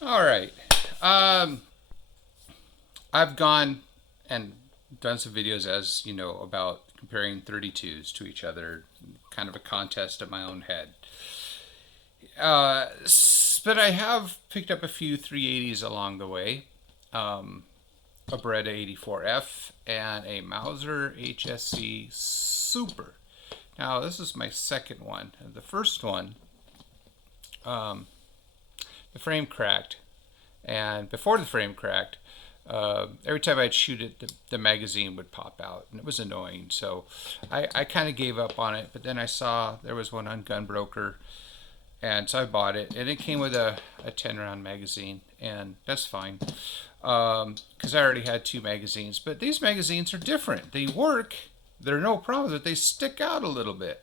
All right. Um, I've gone and done some videos, as you know, about comparing 32s to each other, kind of a contest of my own head. But I have picked up a few 380s along the way. Um, a Beretta 84F and a Mauser HSc Super. Now, this is my second one. The first one, um, the frame cracked, and before the frame cracked, every time I'd shoot it, the magazine would pop out, and it was annoying. So I kind of gave up on it. But then I saw there was one on Gunbroker, and so I bought it, and it came with a 10 round magazine, and that's fine because I already had two magazines. But these magazines are different. They work. They're no problem, but they stick out a little bit.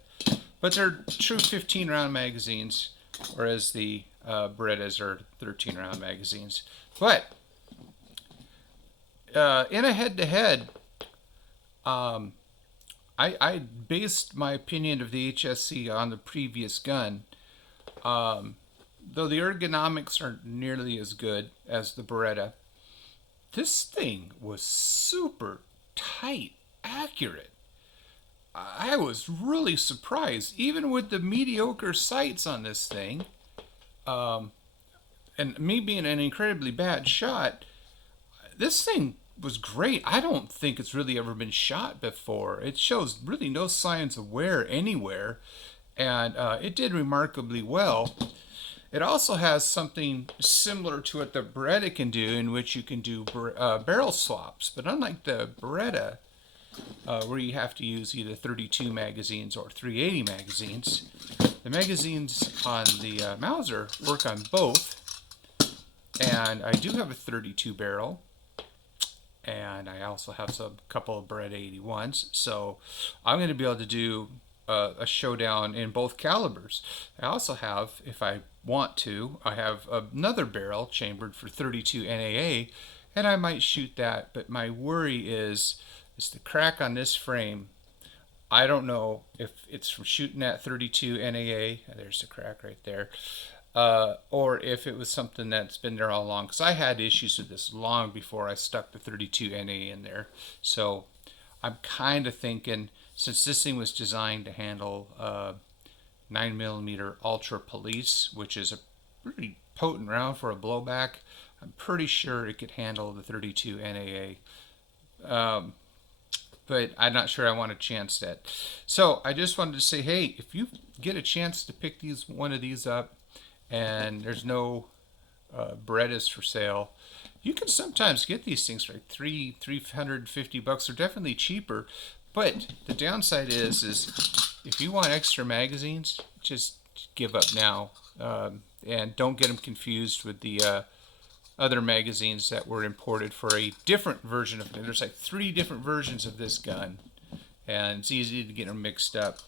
But they're true 15 round magazines, whereas the Berettas are 13 round magazines. But in a head to head, I based my opinion of the HSC on the previous gun. Though the ergonomics aren't nearly as good as the Beretta, this thing was super tight, accurate. I was really surprised, even with the mediocre sights on this thing, and me being an incredibly bad shot. This thing was great. I don't think it's really ever been shot before. It shows really no signs of wear anywhere, and it did remarkably well. It also has something similar to what the Beretta can do, in which you can do barrel swaps. But unlike the Beretta, where you have to use either 32 magazines or 380 magazines, the magazines on the Mauser work on both. And I do have a 32 barrel, and I also have some couple of Beretta 81s. So I'm going to be able to do a showdown in both calibers. I also have, if I want to, I have another barrel chambered for 32 NAA, and I might shoot that. But my worry is the crack on this frame. I don't know if it's from shooting at 32 NAA. There's the crack right there. Or if it was something that's been there all along. Because I had issues with this long before I stuck the 32 NA in there. So I'm kind of thinking, since this thing was designed to handle 9mm Ultra Police, which is a pretty potent round for a blowback, I'm pretty sure it could handle the 32 NAA. But I'm not sure I want to chance that. So I just wanted to say, hey, if you get a chance to pick one of these up, and there's no Berettas for sale, you can sometimes get these things for like $350. They're definitely cheaper, but the downside is if you want extra magazines, just give up now, and don't get them confused with the other magazines that were imported for a different version of it. There's like three different versions of this gun, and it's easy to get them mixed up.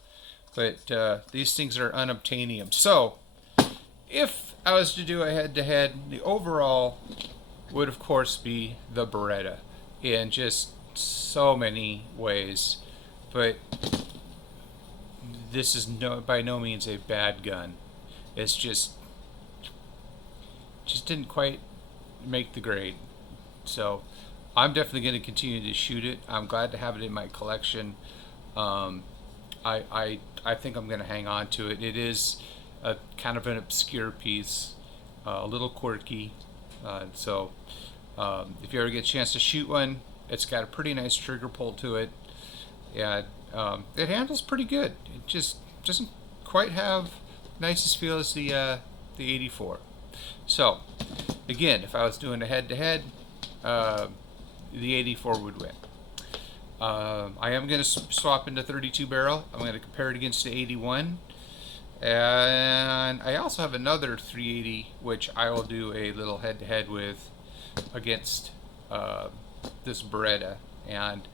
But these things are unobtainium. So if I was to do a head-to-head, the overall would of course be the Beretta in just so many ways. But this is by no means a bad gun. It's just didn't quite make the grade. So I'm definitely going to continue to shoot it. I'm glad to have it in my collection. Um, I think I'm going to hang on to it. It is a kind of an obscure piece, a little quirky. If you ever get a chance to shoot one, it's got a pretty nice trigger pull to it. Yeah, it handles pretty good. It just doesn't quite have nicest feel as the 84. So again, if I was doing a head-to-head, the 84 would win. I am going to swap into 32 barrel. I'm going to compare it against the 81. And I also have another 380, which I will do a little head-to-head with against this Beretta. And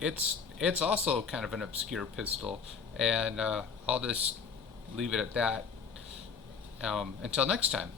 it's also kind of an obscure pistol. And I'll just leave it at that. Until next time.